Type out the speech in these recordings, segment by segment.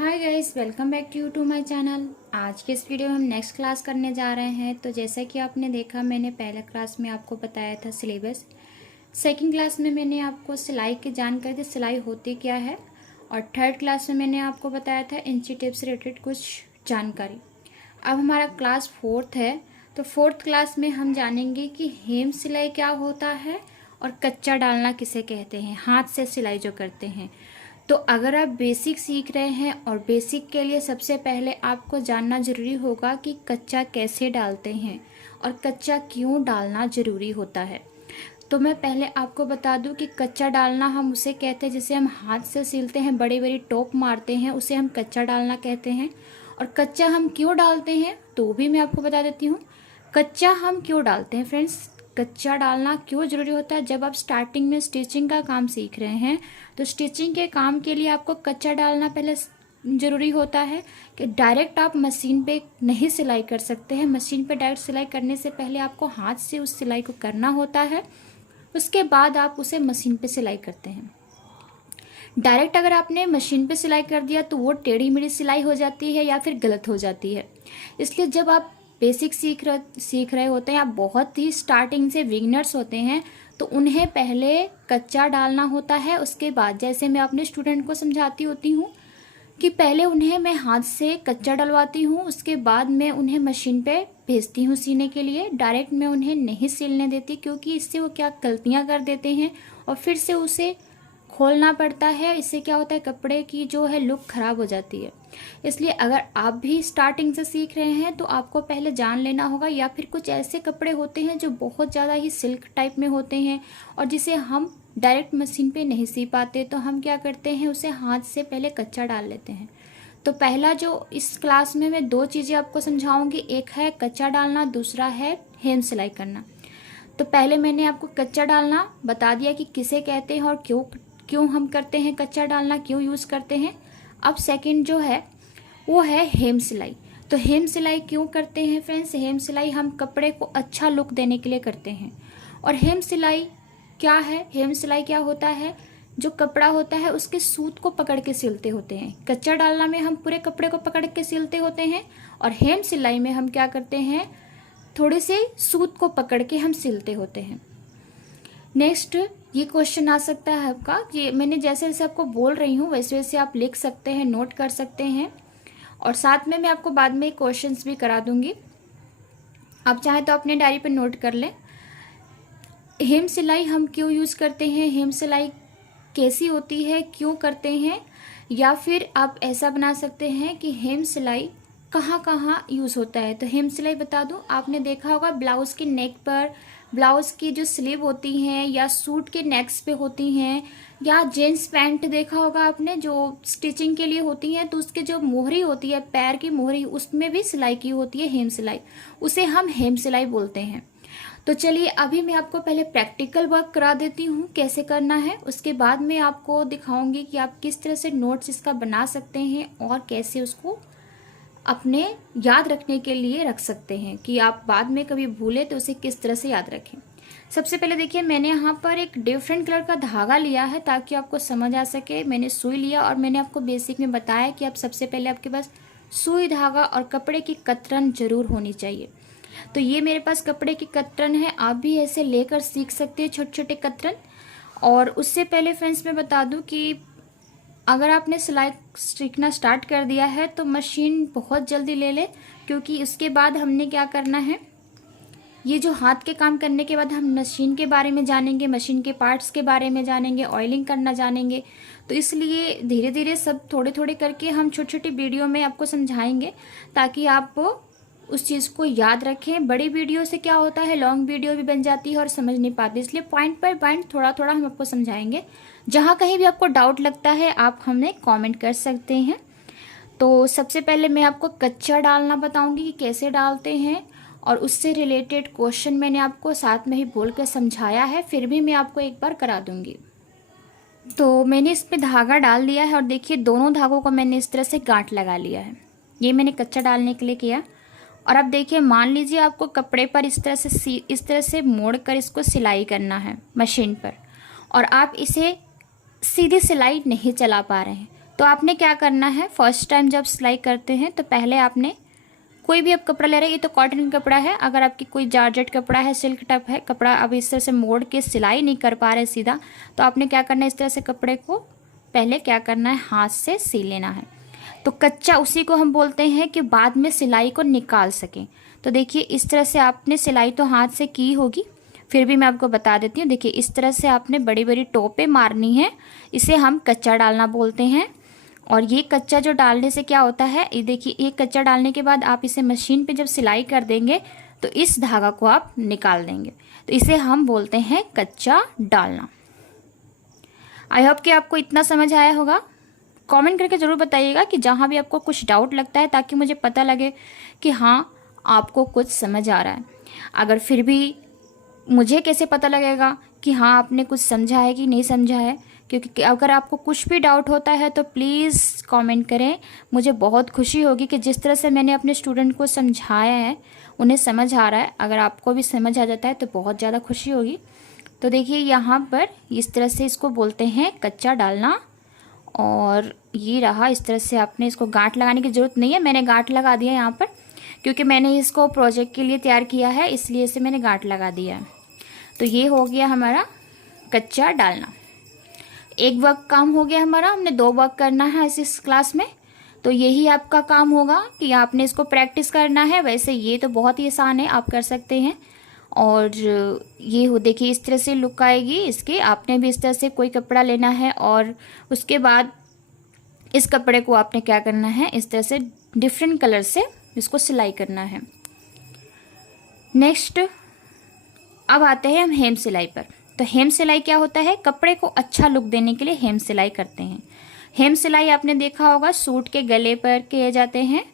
Hi guys, welcome back to my channel. आज के इस वीडियो में हम नेक्स्ट क्लास करने जा रहे हैं। तो जैसा कि आपने देखा, मैंने पहला क्लास में आपको बताया था सिलेबस। सेकंड क्लास में मैंने आपको सिलाई की जानकारी दी, सिलाई होती क्या है। और थर्ड क्लास में मैंने आपको बताया था इंची टेप से रिलेटेड कुछ जानकारी। अब हमारा क्लास फोर्थ है, तो फोर्थ क्लास में हम जानेंगे कि हेम सिलाई क्या होता है और कच्चा डालना किसे कहते हैं, हाथ से सिलाई जो करते हैं। तो अगर आप बेसिक सीख रहे हैं और बेसिक के लिए सबसे पहले आपको जानना ज़रूरी होगा कि कच्चा कैसे डालते हैं और कच्चा क्यों डालना ज़रूरी होता है। तो मैं पहले आपको बता दूं कि कच्चा डालना हम उसे कहते हैं जिसे हम हाथ से सिलते हैं, बड़ी बड़ी टोप मारते हैं, उसे हम कच्चा डालना कहते हैं। और कच्चा हम क्यों डालते हैं तो भी मैं आपको बता देती हूँ। कच्चा हम क्यों डालते हैं फ्रेंड्स, कच्चा डालना क्यों ज़रूरी होता है। जब आप स्टार्टिंग में स्टिचिंग का काम सीख रहे हैं तो स्टिचिंग के काम के लिए आपको कच्चा डालना पहले ज़रूरी होता है कि डायरेक्ट आप मशीन पे नहीं सिलाई कर सकते हैं। मशीन पे डायरेक्ट सिलाई करने से पहले आपको हाथ से उस सिलाई को करना होता है, उसके बाद आप उसे मशीन पे सिलाई करते हैं। डायरेक्ट अगर आपने मशीन पे सिलाई कर दिया तो वो टेढ़ी मेढ़ी सिलाई हो जाती है या फिर गलत हो जाती है। इसलिए जब आप बेसिक सीख रहे होते हैं, आप बहुत ही स्टार्टिंग से बिगिनर्स होते हैं, तो उन्हें पहले कच्चा डालना होता है। उसके बाद जैसे मैं अपने स्टूडेंट को समझाती होती हूँ कि पहले उन्हें मैं हाथ से कच्चा डलवाती हूँ, उसके बाद मैं उन्हें मशीन पे भेजती हूँ सीने के लिए। डायरेक्ट मैं उन्हें नहीं सिलने देती, क्योंकि इससे वो क्या गलतियाँ कर देते हैं और फिर से उसे खोलना पड़ता है। इससे क्या होता है, कपड़े की जो है लुक ख़राब हो जाती है। इसलिए अगर आप भी स्टार्टिंग से सीख रहे हैं तो आपको पहले जान लेना होगा। या फिर कुछ ऐसे कपड़े होते हैं जो बहुत ज़्यादा ही सिल्क टाइप में होते हैं और जिसे हम डायरेक्ट मशीन पे नहीं सी पाते, तो हम क्या करते हैं, उसे हाथ से पहले कच्चा डाल लेते हैं। तो पहला जो इस क्लास में मैं दो चीज़ें आपको समझाऊंगी, एक है कच्चा डालना, दूसरा है हेम सिलाई करना। तो पहले मैंने आपको कच्चा डालना बता दिया कि किसे कहते हैं और क्यों क्यों हम करते हैं, कच्चा डालना क्यों यूज़ करते हैं। अब सेकंड जो है वो है हेम सिलाई। तो हेम सिलाई क्यों करते हैं फ्रेंड्स, हेम सिलाई हम कपड़े को अच्छा लुक देने के लिए करते हैं। और हेम सिलाई क्या है, हेम सिलाई क्या होता है, जो कपड़ा होता है उसके सूत को पकड़ के सिलते होते हैं। कच्चा डालना में हम पूरे कपड़े को पकड़ के सिलते होते हैं और हेम सिलाई में हम क्या करते हैं, थोड़े से सूत को पकड़ के हम सिलते होते हैं। नेक्स्ट ये क्वेश्चन आ सकता है आपका, ये मैंने जैसे जैसे आपको बोल रही हूँ वैसे वैसे आप लिख सकते हैं, नोट कर सकते हैं। और साथ में मैं आपको बाद में क्वेश्चंस भी करा दूंगी, आप चाहे तो अपने डायरी पर नोट कर लें। हेम सिलाई हम क्यों यूज़ करते हैं, हेम सिलाई कैसी होती है, क्यों करते हैं। या फिर आप ऐसा बना सकते हैं कि हेम सिलाई कहाँ कहाँ यूज़ होता है। तो हेम सिलाई बता दूं, आपने देखा होगा ब्लाउज़ के नेक पर, ब्लाउज़ की जो स्लीव होती हैं या सूट के नेक्स पे होती हैं, या जीन्स पैंट देखा होगा आपने जो स्टिचिंग के लिए होती हैं, तो उसके जो मोहरी होती है, पैर की मोहरी, उसमें भी सिलाई की होती है हेम सिलाई, उसे हम हेम सिलाई बोलते हैं। तो चलिए अभी मैं आपको पहले प्रैक्टिकल वर्क करा देती हूँ कैसे करना है, उसके बाद मैं आपको दिखाऊंगी कि आप किस तरह से नोट्स इसका बना सकते हैं और कैसे उसको अपने याद रखने के लिए रख सकते हैं कि आप बाद में कभी भूले तो उसे किस तरह से याद रखें। सबसे पहले देखिए, मैंने यहाँ पर एक डिफरेंट कलर का धागा लिया है ताकि आपको समझ आ सके। मैंने सुई लिया और मैंने आपको बेसिक में बताया कि आप सबसे पहले आपके पास सुई, धागा और कपड़े की कतरन जरूर होनी चाहिए। तो ये मेरे पास कपड़े की कतरन है, आप भी ऐसे लेकर सीख सकते हैं छोटे छोटे कतरन। और उससे पहले फ्रेंड्स मैं बता दूं कि अगर आपने सिलाई सीखना स्टार्ट कर दिया है तो मशीन बहुत जल्दी ले ले, क्योंकि उसके बाद हमने क्या करना है, ये जो हाथ के काम करने के बाद हम मशीन के बारे में जानेंगे, मशीन के पार्ट्स के बारे में जानेंगे, ऑयलिंग करना जानेंगे। तो इसलिए धीरे धीरे सब थोड़े थोड़े करके हम छोटी छोटी वीडियो में आपको समझाएंगे ताकि आप उस चीज़ को याद रखें। बड़ी वीडियो से क्या होता है, लॉन्ग वीडियो भी बन जाती है और समझ नहीं पाते, इसलिए पॉइंट बाय पॉइंट थोड़ा थोड़ा हम आपको समझाएंगे। जहाँ कहीं भी आपको डाउट लगता है आप हमें कमेंट कर सकते हैं। तो सबसे पहले मैं आपको कच्चा डालना बताऊंगी कि कैसे डालते हैं, और उससे रिलेटेड क्वेश्चन मैंने आपको साथ में ही बोल कर समझाया है, फिर भी मैं आपको एक बार करा दूंगी। तो मैंने इसमें धागा डाल दिया है और देखिए दोनों धागों को मैंने इस तरह से गांठ लगा लिया है। ये मैंने कच्चा डालने के लिए किया। और अब देखिए, मान लीजिए आपको कपड़े पर इस तरह से मोड़ कर इसको सिलाई करना है मशीन पर, और आप इसे सीधी सिलाई नहीं चला पा रहे हैं, तो आपने क्या करना है, फर्स्ट टाइम जब सिलाई करते हैं तो पहले आपने कोई भी आप कपड़ा ले रहे हैं, ये तो कॉटन कपड़ा है, अगर आपकी कोई जॉर्जेट कपड़ा है, सिल्क टाइप है कपड़ा, अब इस तरह से मोड़ के सिलाई नहीं कर पा रहे सीधा, तो आपने क्या करना है, इस तरह से कपड़े को पहले क्या करना है, हाथ से सी लेना है। तो कच्चा उसी को हम बोलते हैं कि बाद में सिलाई को निकाल सकें। तो देखिए इस तरह से आपने सिलाई तो हाथ से की होगी, फिर भी मैं आपको बता देती हूँ। देखिए इस तरह से आपने बड़ी बड़ी टोपे मारनी है, इसे हम कच्चा डालना बोलते हैं। और ये कच्चा जो डालने से क्या होता है, ये देखिए ये कच्चा डालने के बाद आप इसे मशीन पे जब सिलाई कर देंगे तो इस धागा को आप निकाल देंगे, तो इसे हम बोलते हैं कच्चा डालना। आई होप कि आपको इतना समझ आया होगा। कमेंट करके ज़रूर बताइएगा कि जहाँ भी आपको कुछ डाउट लगता है, ताकि मुझे पता लगे कि हाँ आपको कुछ समझ आ रहा है। अगर फिर भी मुझे कैसे पता लगेगा कि हाँ आपने कुछ समझा है कि नहीं समझा है, क्योंकि अगर आपको कुछ भी डाउट होता है तो प्लीज़ कमेंट करें। मुझे बहुत खुशी होगी कि जिस तरह से मैंने अपने स्टूडेंट को समझाया है उन्हें समझ आ रहा है। अगर आपको भी समझ आ जाता है तो बहुत ज़्यादा खुशी होगी। तो देखिए यहाँ पर इस तरह से इसको बोलते हैं कच्चा डालना, और ये रहा। इस तरह से आपने इसको गांठ लगाने की ज़रूरत नहीं है, मैंने गांठ लगा दिया यहाँ पर, क्योंकि मैंने इसको प्रोजेक्ट के लिए तैयार किया है, इसलिए इसे मैंने गांठ लगा दिया है। तो ये हो गया हमारा कच्चा डालना। एक वर्क काम हो गया हमारा, हमने 2 वर्क करना है इस क्लास में। तो यही आपका काम होगा कि आपने इसको प्रैक्टिस करना है। वैसे ये तो बहुत ही आसान है, आप कर सकते हैं। और ये हो देखिए इस तरह से लुक आएगी इसके। आपने भी इस तरह से कोई कपड़ा लेना है और उसके बाद इस कपड़े को आपने क्या करना है, इस तरह से डिफरेंट कलर से इसको सिलाई करना है। नेक्स्ट अब आते हैं हम हेम सिलाई पर। तो हेम सिलाई क्या होता है, कपड़े को अच्छा लुक देने के लिए हेम सिलाई करते हैं। हेम सिलाई आपने देखा होगा सूट के गले पर किए जाते हैं,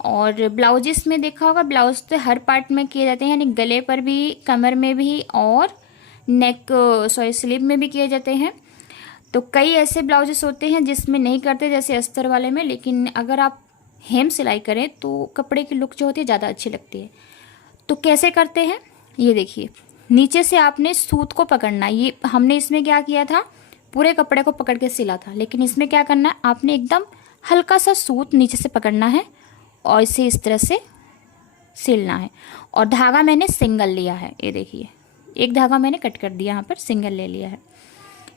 और ब्लाउजेस में देखा होगा, ब्लाउज तो हर पार्ट में किए जाते हैं, यानी गले पर भी, कमर में भी, और स्लीव में भी किए जाते हैं। तो कई ऐसे ब्लाउजेस होते हैं जिसमें नहीं करते, जैसे अस्तर वाले में, लेकिन अगर आप हेम सिलाई करें तो कपड़े की लुक जो होती है ज़्यादा अच्छी लगती है। तो कैसे करते हैं, ये देखिए नीचे से आपने सूत को पकड़ना। ये हमने इसमें क्या किया था, पूरे कपड़े को पकड़ के सिला था, लेकिन इसमें क्या करना है, आपने एकदम हल्का सा सूत नीचे से पकड़ना है और इसे इस तरह से सिलना है। और धागा मैंने सिंगल लिया है, ये देखिए एक धागा मैंने कट कर दिया, यहाँ पर सिंगल ले लिया है।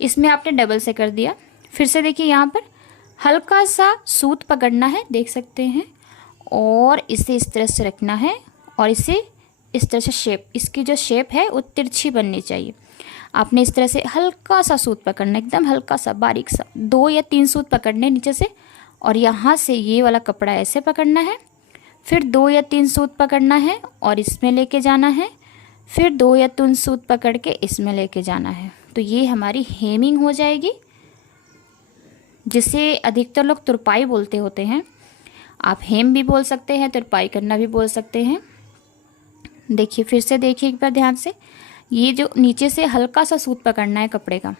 इसमें आपने डबल से कर दिया। फिर से देखिए यहाँ पर हल्का सा सूत पकड़ना है, देख सकते हैं, और इसे इस तरह से रखना है, और इसे इस तरह से शेप, इसकी जो शेप है वो तिरछी बननी चाहिए। आपने इस तरह से हल्का सा सूत पकड़ना, एकदम हल्का सा बारीक सा, 2 या 3 सूत पकड़ने नीचे से, और यहाँ से ये वाला कपड़ा ऐसे पकड़ना है, फिर 2 या 3 सूत पकड़ना है और इसमें लेके जाना है, फिर 2 या 3 सूत पकड़ के इसमें लेके जाना है। तो ये हमारी हेमिंग हो जाएगी, जिसे अधिकतर लोग तुरपाई बोलते होते हैं। आप हेम भी बोल सकते हैं, तुरपाई करना भी बोल सकते हैं। देखिए फिर से देखिए एक बार ध्यान से, ये जो नीचे से हल्का सा सूत पकड़ना है कपड़े का,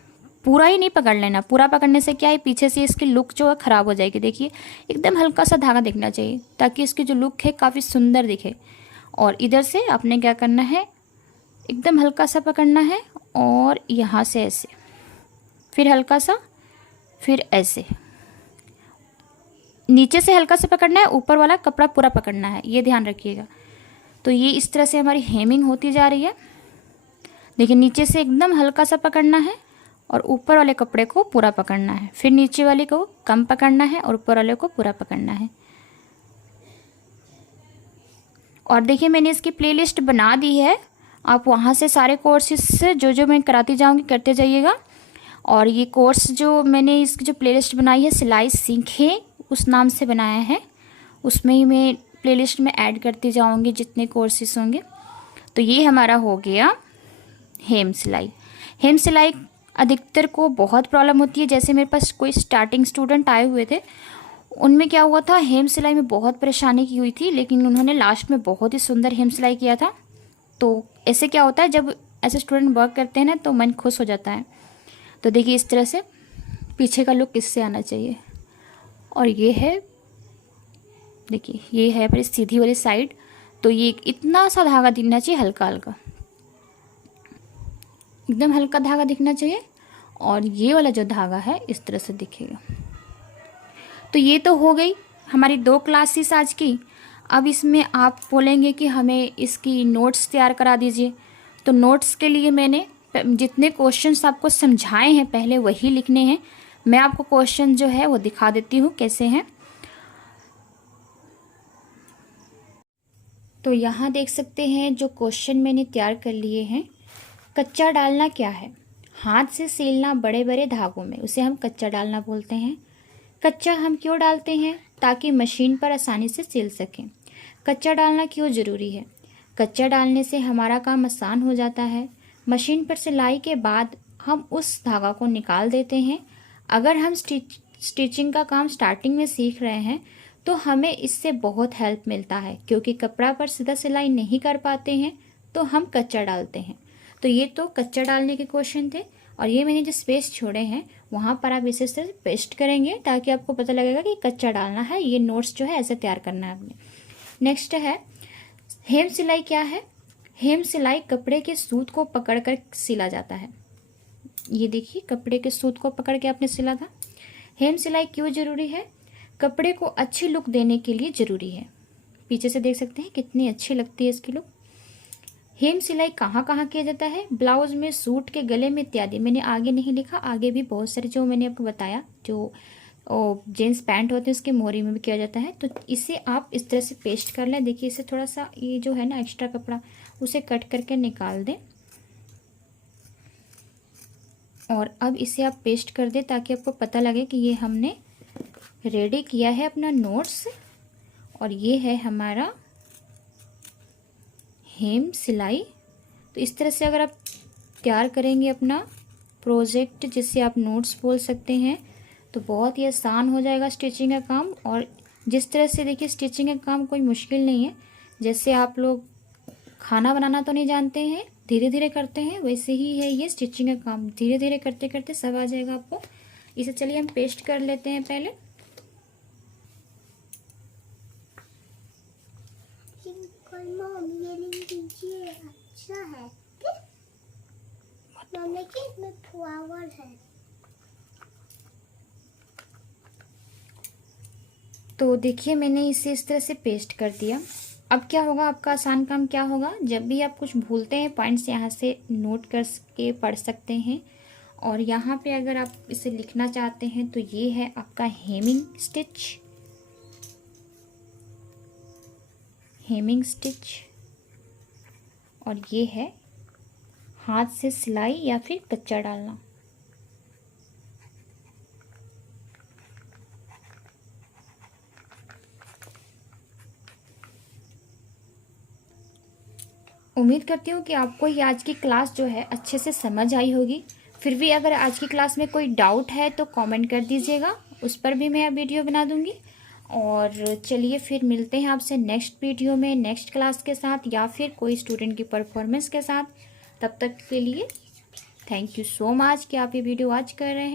पूरा ही नहीं पकड़ लेना। पूरा पकड़ने से क्या है, पीछे से इसकी लुक जो है ख़राब हो जाएगी। देखिए एकदम हल्का सा धागा दिखना चाहिए, ताकि इसकी जो लुक है काफ़ी सुंदर दिखे। और इधर से आपने क्या करना है, एकदम हल्का सा पकड़ना है, और यहाँ से ऐसे, फिर हल्का सा, फिर ऐसे, नीचे से हल्का सा पकड़ना है, ऊपर वाला कपड़ा पूरा पकड़ना है, ये ध्यान रखिएगा। तो ये इस तरह से हमारी हेमिंग होती जा रही है। देखिए नीचे से एकदम हल्का सा पकड़ना है और ऊपर वाले कपड़े को पूरा पकड़ना है, फिर नीचे वाले को कम पकड़ना है और ऊपर वाले को पूरा पकड़ना है। और देखिए मैंने इसकी प्लेलिस्ट बना दी है, आप वहाँ से सारे कोर्सेस से जो मैं कराती जाऊँगी करते जाइएगा। और ये कोर्स जो मैंने इसकी जो प्लेलिस्ट बनाई है, सिलाई सीखें उस नाम से बनाया है, उसमें ही मैं प्लेलिस्ट में ऐड करती जाऊँगी जितने कोर्सेस होंगे। तो ये हमारा हो गया हेम सिलाई। हेम सिलाई अधिकतर को बहुत प्रॉब्लम होती है। जैसे मेरे पास कोई स्टार्टिंग स्टूडेंट आए हुए थे, उनमें क्या हुआ था, हेम सिलाई में बहुत परेशानी की हुई थी, लेकिन उन्होंने लास्ट में बहुत ही सुंदर हेम सिलाई किया था। तो ऐसे क्या होता है, जब ऐसे स्टूडेंट वर्क करते हैं ना तो मन खुश हो जाता है। तो देखिए इस तरह से पीछे का लुक किससे आना चाहिए, और ये है, देखिए ये है पर सीधी वाली साइड। तो ये इतना सा धागा दिखना चाहिए, हल्का हल्का, एकदम हल्का धागा दिखना चाहिए, और ये वाला जो धागा है इस तरह से दिखेगा। तो ये तो हो गई हमारी 2 क्लासेस आज की। अब इसमें आप बोलेंगे कि हमें इसकी नोट्स तैयार करा दीजिए। तो नोट्स के लिए मैंने जितने क्वेश्चंस आपको समझाए हैं पहले वही लिखने हैं। मैं आपको क्वेश्चन जो है वो दिखा देती हूँ कैसे हैं। तो यहाँ देख सकते हैं जो क्वेश्चन मैंने तैयार कर लिए हैं। कच्चा डालना क्या है? हाथ से सीलना बड़े बड़े धागों में, उसे हम कच्चा डालना बोलते हैं। कच्चा हम क्यों डालते हैं? ताकि मशीन पर आसानी से सिल सकें। कच्चा डालना क्यों ज़रूरी है? कच्चा डालने से हमारा काम आसान हो जाता है। मशीन पर सिलाई के बाद हम उस धागा को निकाल देते हैं। अगर हम स्टिचिंग का काम स्टार्टिंग में सीख रहे हैं तो हमें इससे बहुत हेल्प मिलता है, क्योंकि कपड़ा पर सीधा सिलाई नहीं कर पाते हैं तो हम कच्चा डालते हैं। तो ये तो कच्चा डालने के क्वेश्चन थे, और ये मैंने जो स्पेस छोड़े हैं वहाँ पर आप इसे से पेस्ट करेंगे ताकि आपको पता लगेगा कि कच्चा डालना है। ये नोट्स जो है ऐसे तैयार करना है आपने। नेक्स्ट है हेम सिलाई क्या है? हेम सिलाई कपड़े के सूत को पकड़कर सिला जाता है। ये देखिए कपड़े के सूत को पकड़ के आपने सिला था। हेम सिलाई क्यों जरूरी है? कपड़े को अच्छी लुक देने के लिए जरूरी है। पीछे से देख सकते हैं कितनी अच्छी लगती है इसकी लुक। हेम सिलाई कहाँ कहाँ किया जाता है? ब्लाउज में, सूट के गले में इत्यादि। मैंने आगे नहीं लिखा, आगे भी बहुत सारे जो मैंने आपको बताया, जो जींस पैंट होते हैं उसके मोरी में भी किया जाता है। तो इसे आप इस तरह से पेस्ट कर लें। देखिए इसे थोड़ा सा ये जो है ना एक्स्ट्रा कपड़ा उसे कट करके निकाल दें, और अब इसे आप पेस्ट कर दें ताकि आपको पता लगे कि ये हमने रेडी किया है अपना नोट्स। और ये है हमारा हेम सिलाई। तो इस तरह से अगर आप तैयार करेंगे अपना प्रोजेक्ट, जिसे आप नोट्स बोल सकते हैं, तो बहुत ही आसान हो जाएगा स्टिचिंग का काम। और जिस तरह से देखिए स्टिचिंग का काम कोई मुश्किल नहीं है। जैसे आप लोग खाना बनाना तो नहीं जानते हैं, धीरे धीरे करते हैं, वैसे ही है ये स्टिचिंग का काम। धीरे धीरे करते करते सब आ जाएगा आपको। इसे चलिए हम पेस्ट कर लेते हैं पहले। अच्छा है मम्मी के इसमें फ्लावर है। तो देखिए मैंने इसे इस तरह से पेस्ट कर दिया। अब क्या होगा, आपका आसान काम क्या होगा, जब भी आप कुछ भूलते हैं पॉइंट्स यहाँ से नोट करके पढ़ सकते हैं। और यहाँ पे अगर आप इसे लिखना चाहते हैं तो ये है आपका हेमिंग स्टिच। हेमिंग स्टिच, और ये है हाथ से सिलाई या फिर कच्चा डालना। उम्मीद करती हूँ कि आपको ये आज की क्लास जो है अच्छे से समझ आई होगी। फिर भी अगर आज की क्लास में कोई डाउट है तो कमेंट कर दीजिएगा, उस पर भी मैं वीडियो बना दूँगी। और चलिए फिर मिलते हैं आपसे नेक्स्ट वीडियो में, नेक्स्ट क्लास के साथ, या फिर कोई स्टूडेंट की परफॉर्मेंस के साथ। तब तक के लिए थैंक यू सो मच कि आप ये वीडियो आज कर रहे हैं।